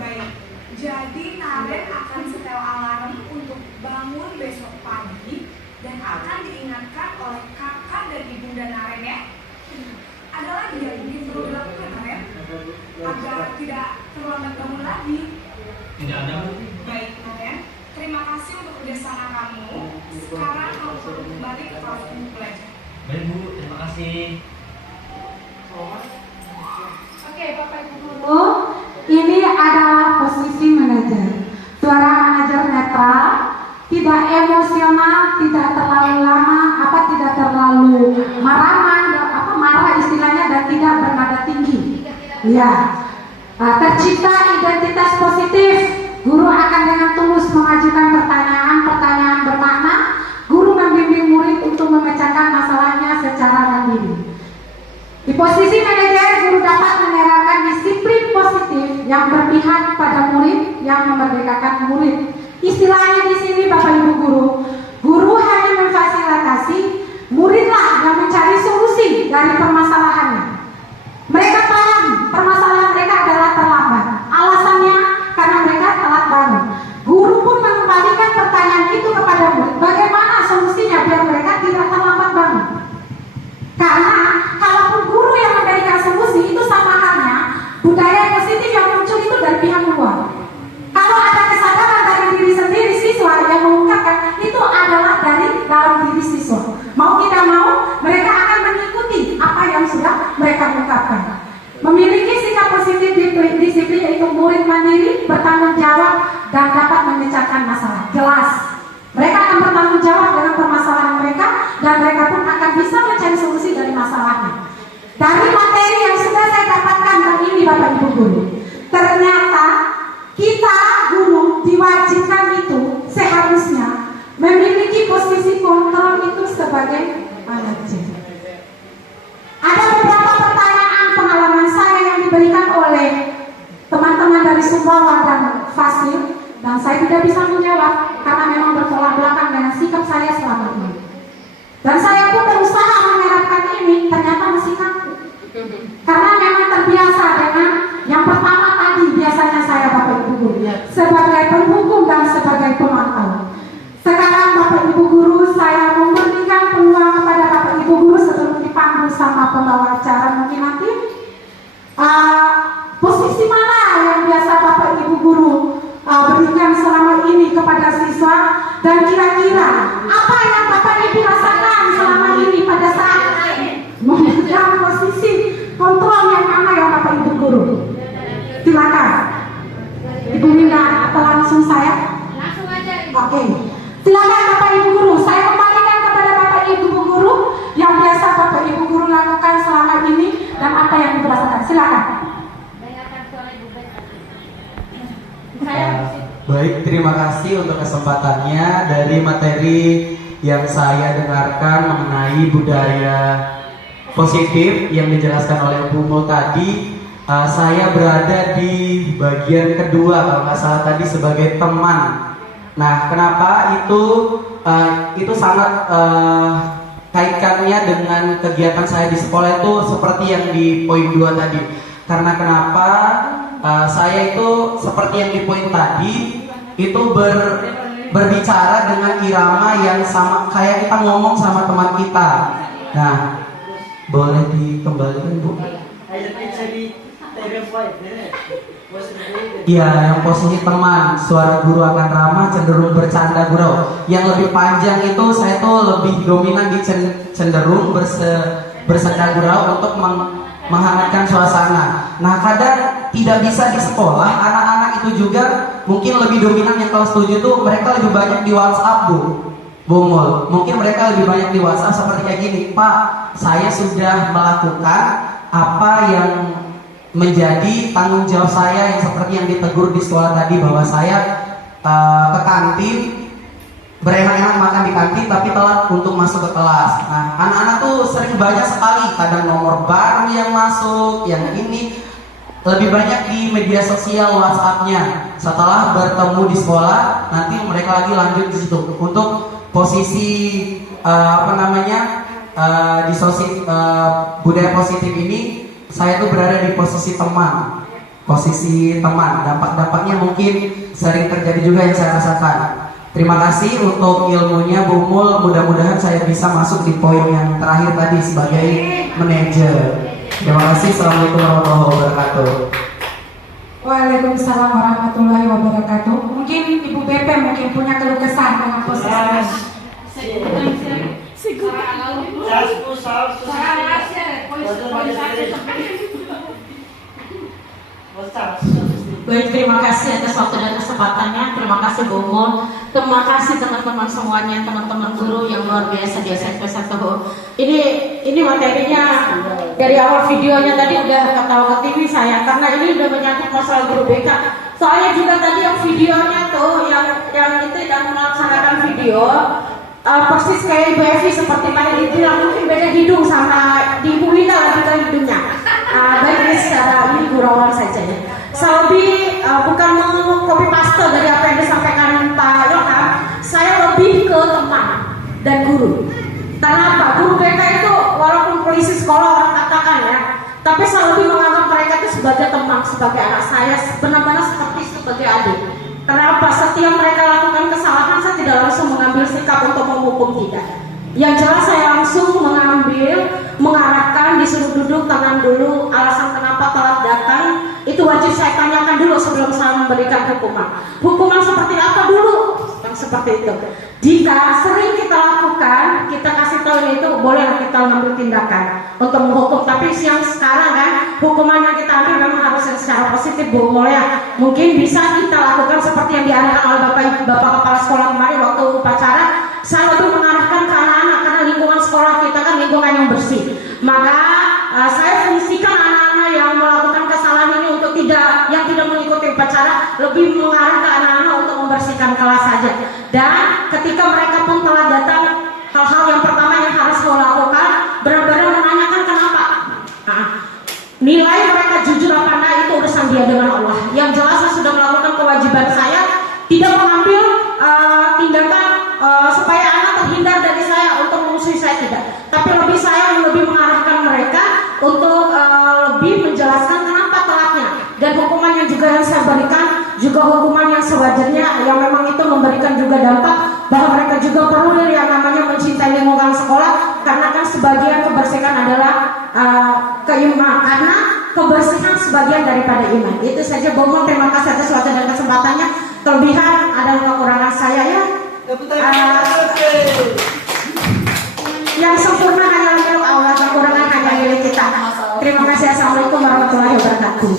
Baik, jadi Naren akan setel alarm untuk bangun besok pagi dan akan diingatkan oleh kakak dan ibunda Naren ya. Ada lagi yang mungkin perlu dilakukan Naren agar tidak terlambat bangun lagi. Tidak ada Bu. Baik Naren, terima kasih untuk kerjasama kamu. Sekarang kamu perlu kembali ke kelas untuk belajar. Baik Bu, terima kasih. Oke, Bapak Ibu guru, ini adalah posisi manajer. Suara manajer netral, tidak emosional, tidak terlalu lama, tidak terlalu marah istilahnya, dan tidak bernada tinggi. Ya, tercipta identitas positif. Guru akan dengan tulus mengajukan pertanyaan bermakna. Guru membimbing murid untuk memecahkan masalahnya secara mandiri. Di posisi manajer, guru dapat menerapkan disiplin positif yang berpihak pada murid, yang memerdekakan murid. Istilahnya di sini Bapak Ibu guru hanya memfasilitasi, muridlah yang mencari solusi dari permasalahannya. Mereka paham permasalahan mereka adalah terlambat. Alasannya karena mereka telat bangun. Guru pun mengembalikan pertanyaan itu kepada murid. Bagaimana solusinya biar mereka tidak terlambat bangun? Karena kalaupun guru yang memberikan solusi, itu sama halnya budaya positif yang muncul itu dari pihak luar. Kalau ada kesadaran dari diri sendiri siswa yang mengungkapkan, itu adalah dari dalam diri siswa. Mau tidak mau, mereka akan mengikuti apa yang sudah mereka ungkapkan. Memiliki sikap positif disiplin yaitu murid mandiri, bertanggung jawab, dan dapat memecahkan masalah. Jelas, mereka akan bertanggung jawab dengan permasalahan mereka, dan mereka pun akan bisa mencari solusi dari masalahnya. Dari materi yang sudah saya dapatkan hari ini Bapak Ibu guru, ternyata kita guru diwajibkan itu seharusnya memiliki posisi kontrol itu sebagai manajer. Ada beberapa pertanyaan pengalaman saya yang diberikan oleh teman-teman dari Sumbawa dan Fasil, dan saya tidak bisa menjawab karena memang bertolak belakang dengan sikap saya selama ini. Dan saya pun berusaha menerapkan ini, ternyata masih kaku. Karena memang terbiasa dengan yang pertama tadi, biasanya saya Bapak Ibu guru sebagai penghukum dan sebagai pemantau. Sekarang Bapak Ibu guru, saya memberikan peluang kepada Bapak Ibu guru sebelum dipanggil sama pembawa acara mungkin nanti. Posisi mana yang biasa Bapak Ibu guru berikan selama ini kepada siswa, dan kira-kira apa yang Bapak Ibu rasakan selama ini pada saat memegang posisi kontrol yang mana yang Bapak Ibu guru? Silakan Ibu Winda atau langsung saya? Langsung aja. Oke, silakan Bapak Ibu guru. Saya kembalikan kepada Bapak Ibu guru yang biasa Bapak Ibu guru lakukan selama ini dan apa yang Ibu rasakan. Silakan. Baik, terima kasih untuk kesempatannya. Dari materi yang saya dengarkan mengenai budaya positif yang dijelaskan oleh Bu Mul tadi, saya berada di bagian kedua kalau nggak salah tadi sebagai teman Nah, kenapa itu sangat kaitannya dengan kegiatan saya di sekolah itu seperti yang di poin 2 tadi. Karena kenapa saya itu seperti yang di poin tadi itu berbicara dengan irama yang sama kayak kita ngomong sama teman kita. Nah, boleh dikembalikan, Bu? Iya, yang posisi teman, suara guru akan ramah, cenderung bercanda gurau. Yang lebih panjang itu saya tuh lebih dominan di cenderung bersenda gurau untuk menghangatkan suasana. Nah, kadang tidak bisa di sekolah, anak-anak itu juga mungkin lebih dominan yang kelas 7 itu mereka lebih banyak di WhatsApp, Bu Mul. Mungkin mereka lebih banyak di WhatsApp seperti kayak gini, Pak, saya sudah melakukan apa yang menjadi tanggung jawab saya yang seperti yang ditegur di sekolah tadi, bahwa saya ke kantin berenak-enak makan di kantin tapi telat untuk masuk ke kelas. Nah, anak-anak tuh sering banyak sekali, kadang nomor baru yang masuk, yang ini lebih banyak di media sosial WhatsApp-nya. Setelah bertemu di sekolah, nanti mereka lagi lanjut di situ. Untuk posisi budaya positif ini, saya tuh berada di posisi teman. Dampak-dampaknya mungkin sering terjadi juga yang saya rasakan. Terima kasih untuk ilmunya, Bu Mul. Mudah-mudahan saya bisa masuk di poin yang terakhir tadi sebagai manajer. Terima kasih. Assalamualaikum warahmatullahi wabarakatuh. Waalaikumsalam warahmatullahi wabarakatuh. Mungkin Ibu BP mungkin punya keluh kesah dengan posisi. Baik, terima kasih atas waktu dan kesempatannya. Terima kasih Bu Mul. Terima kasih teman-teman semuanya, teman-teman guru yang luar biasa di SMP 1. Ini materinya dari awal videonya tadi udah ketawa ke TV saya, karena ini udah menyangkut masalah guru BK. Soalnya juga tadi yang videonya tuh yang itu yang melaksanakan video persis kayak Ibu Evi, seperti tadi dibilang, mungkin beda hidung sama di Ibu Wina lagi kan hidungnya. Baik, ini secara ini gurauan saja ya. Saya lebih bukan mau copy paste dari apa yang disampaikan Pak Yoham, saya lebih ke teman dan guru. Kenapa? Guru BK itu walaupun polisi sekolah orang katakan ya, tapi saya lebih menganggap mereka itu sebagai teman, sebagai anak saya, benar-benar seperti sebagai adik. Kenapa? Setiap mereka lakukan kesalahan, saya tidak langsung mengambil sikap untuk menghukum, tidak. Yang jelas saya langsung mengarahkan, disuruh duduk, tenang dulu, alasan kenapa telat datang, itu wajib saya tanyakan dulu sebelum saya memberikan hukuman. Hukuman seperti apa dulu? Yang seperti itu. Jika sering kita lakukan, kita kasih tahu itu, bolehlah kita mengambil tindakan untuk menghukum. Tapi yang sekarang kan, hukuman yang kita ambil memang harus yang secara positif, Bu. Mulai mungkin bisa kita lakukan seperti yang diarahkan oleh Bapak Kepala Sekolah kemarin waktu upacara. Saya lebih mengarahkan ke anak-anak karena lingkungan sekolah kita kan lingkungan yang bersih. Maka saya fungsikan anak-anak yang melakukan kesalahan ini untuk yang tidak mengikuti upacara, lebih mengarah ke anak-anak untuk membersihkan kelas saja. Dan ketika mereka pun telah datang, hal-hal yang pertama yang harus saya lakukan benar-benar menanyakan kenapa. Nilai mereka jujur apa enggak itu urusan dia dengan Allah. Yang jelas saya sudah melakukan kewajiban saya, tidak mengambil tindakan supaya anak terhindar dari saya untuk memusuhi saya, tidak. Tapi saya lebih mengarahkan mereka untuk lebih menjelaskan kenapa telatnya, dan hukuman yang juga yang saya berikan juga hukuman yang sewajarnya, yang memang itu memberikan juga dampak bahwa mereka juga perlu yang namanya mencintai lingkungan sekolah, karena kan sebagian kebersihan adalah keimanan, karena kebersihan sebagian daripada iman. Itu saja Bu Mul, terima kasih atas waktu dan kesempatannya. Kelebihan adalah kekurangan saya ya. Yang sempurna hanya milik Allah, kekurangan hanya milik kita. Terima kasih. Assalamualaikum warahmatullahi wabarakatuh.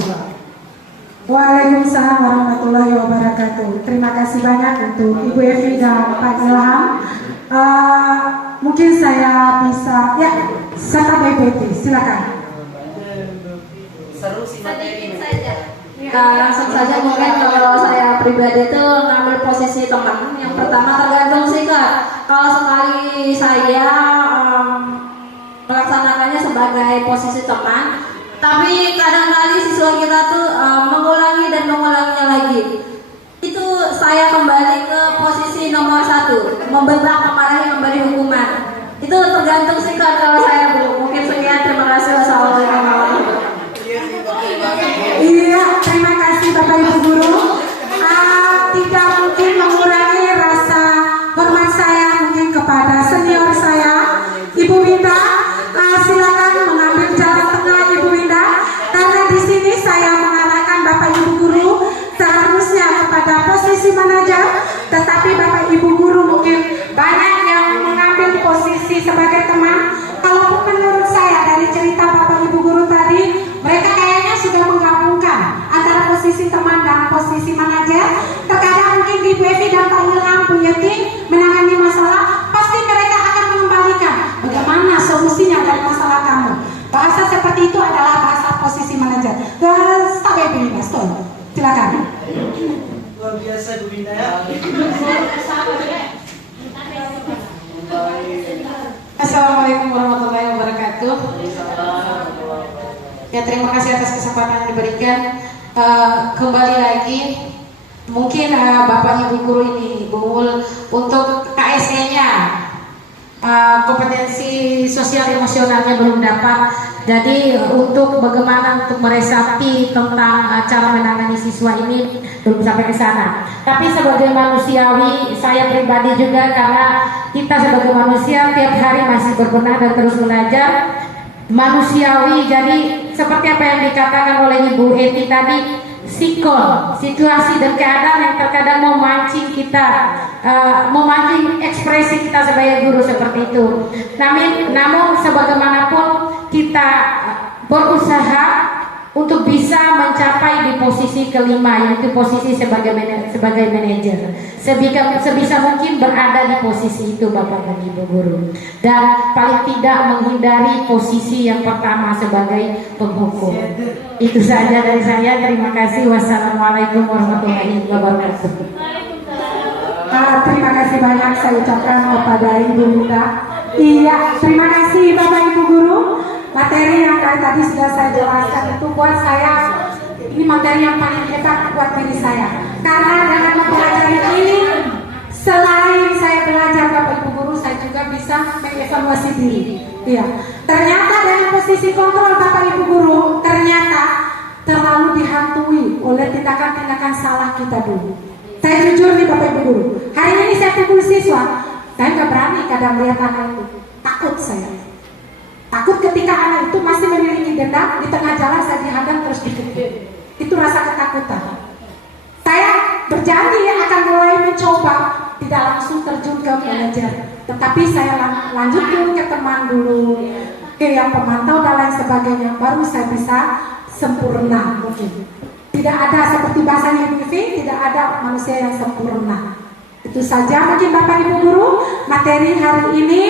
Waalaikumsalam warahmatullahi wabarakatuh. Terima kasih banyak untuk Ibu Evi dan Pak Ilham. Mungkin saya bisa ya, serta BPT, silakan. Sedikit saja. Langsung saja, mungkin kalau saya pribadi itu ngambil posisi teman. Yang pertama tergantung sikap. Kalau sekali saya melaksanakannya sebagai posisi teman, tapi kadang-kadang siswa kita tuh mengulangi dan mengulanginya lagi. Itu saya kembali ke membentak, memarahi, memberi hukuman. Itu tergantung sikap kalau saya, Bu. Mungkin sekian, terima kasih. Wassalamualaikum warahmatullahi wabarakatuh. Iya, terima kasih Bapak Ibu Guru. Tidak mungkin mengurangi rasa hormat saya mungkin kepada senior saya, Ibu Winda. Silakan mengambil jalan tengah, Ibu Winda. Karena di sini saya mengarahkan Bapak Ibu Guru seharusnya kepada posisi manajer, tetapi Bapak Ibu Guru mungkin banyak yang mengambil posisi sebagai teman. Kalau menurut saya dari cerita Bapak Ibu Guru tadi, mereka kayaknya sudah menggabungkan antara posisi teman dan posisi manajer. Terkadang mungkin Ibu Evi dan Pak Ilham, Bu Yeti menangani masalah, pasti mereka akan mengembalikan bagaimana solusinya dari masalah kamu. Bahasa seperti itu adalah bahasa posisi manajer. Stop ya, Bu Winda, stop. Silakan. Luar biasa Bu Winda ya. Assalamualaikum warahmatullahi wabarakatuh. Ya, terima kasih atas kesempatan yang diberikan. Kembali lagi, mungkin Bapak Ibu Guru ini Bungul untuk KSE-nya kompetensi sosial emosionalnya belum dapat. Jadi untuk bagaimana untuk meresapi tentang cara menangani siswa ini belum sampai ke sana. Tapi sebagai manusiawi, saya pribadi juga, karena kita sebagai manusia tiap hari masih berbenah dan terus belajar. Manusiawi, jadi seperti apa yang dikatakan oleh Ibu Eti tadi, situasi dan keadaan yang terkadang memancing kita, memancing ekspresi kita sebagai guru seperti itu. Namun sebagaimanapun kita berusaha untuk bisa mencapai di posisi kelima, yaitu posisi sebagai manajer. Sebisa mungkin berada di posisi itu Bapak dan Ibu Guru, dan paling tidak menghindari posisi yang pertama sebagai penghukum. Itu saja dari saya. Terima kasih. Wassalamualaikum warahmatullahi wabarakatuh. Terima kasih banyak saya ucapkan kepada Ibu Winda. Iya, terima kasih Bapak Ibu Guru. Materi yang tadi sudah saya jelaskan itu buat saya, ini materi yang paling hebat buat diri saya. Karena dengan mempelajari ini, selain saya belajar Bapak Ibu Guru, saya juga bisa mengevaluasi diri. Iya, ternyata dari posisi kontrol Bapak Ibu Guru, ternyata terlalu dihantui oleh tindakan-tindakan salah kita dulu. Saya jujur nih Bapak Ibu Guru, hari ini saya pukul siswa, saya nggak berani kadang lihat anak itu, takut saya. Takut ketika anak itu masih memiliki dendam, di tengah jalan saya dihadang terus dipukul. Itu rasa ketakutan. Saya berjanji akan mulai mencoba tidak langsung terjun ke manajer, tetapi saya lanjut dulu ke teman dulu, ke yang pemantau dan lain sebagainya, baru saya bisa sempurna mungkin. Tidak ada seperti bahasanya Ibu Vivi, tidak ada manusia yang sempurna. Itu saja mungkin Bapak Ibu Guru materi hari ini.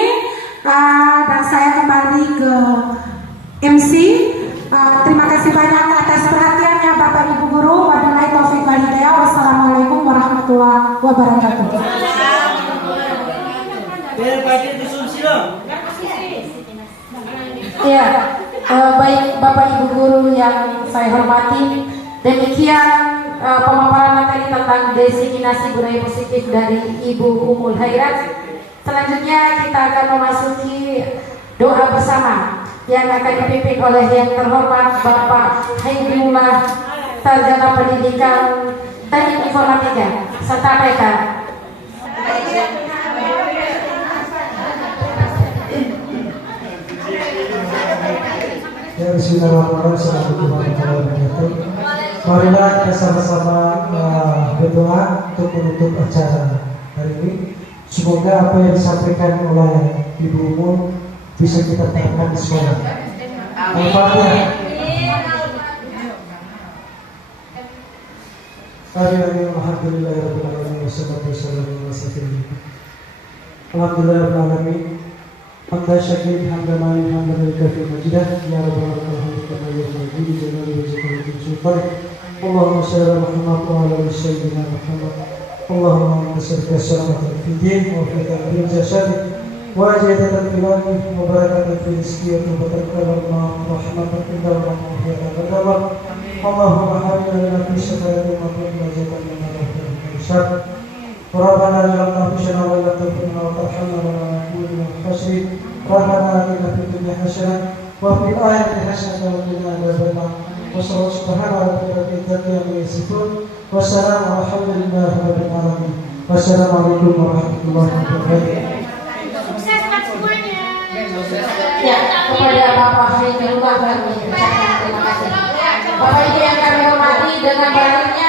Dan saya kembali ke MC. Terima kasih banyak atas perhatiannya Bapak Ibu Guru. Wabillahi taufiq wal hidayah. Wassalamualaikum warahmatullahi wabarakatuh. Ya, baik Bapak Ibu Guru yang saya hormati, demikian pemaparan materi tentang diseminasi budaya positif dari Ibu Umul Khairat. Selanjutnya kita akan memasuki doa bersama yang akan dipimpin oleh yang terhormat Bapak Haidullah, Sarjana Pendidikan Teknik Informatika serta mereka. Ya, bismillahirrahmanirrahim. Assalamualaikum warahmatullahi wabarakatuh. Marilah kita sama-sama berdoa untuk menutup acara hari ini. Semoga apa yang disampaikan oleh Ibu Umul bisa kita terapkan di sekolah. Al-Fatihah. Alhamdulillahirrahmanirrahim. Wassalatu wassalamu ala sayyidina Alhamdulillahirrahmanirrahim. Hamdan syakir, hamdan ma'in, hamdan al-kafi majidah. Ya Rabbal alamin, kama yurmadi jalali wa jakaratu sultan. Allahumma shalli ala Muhammad wa ala sayyidina Muhammad. Allahumma nasirka salamatan fi din wa fi ta'lim jasadi wa jadatan fi wajhi wa barakatan fi rizqi wa barakatan wa rahmatan fi dalam wa fi dalam. Allahumma hamdana lana fi syafa'ati wa qul majatan lana wa fi syaf. ربنا لا تغفرنا ولا تغفرنا وترحمنا ولا نكون من الخاسرين ربنا آتنا في الدنيا حسنة وفي الآخرة حسنة وقنا عذاب النار سبحان ربك رب العزة عما يصفون والسلام والحمد لله رب العالمين والسلام عليكم ورحمة الله وبركاته. Sukses buat semuanya. Ya, kepada Bapak Hairullah kami ucapkan terima kasih. Bapak Ibu yang kami hormati, dengan berakhirnya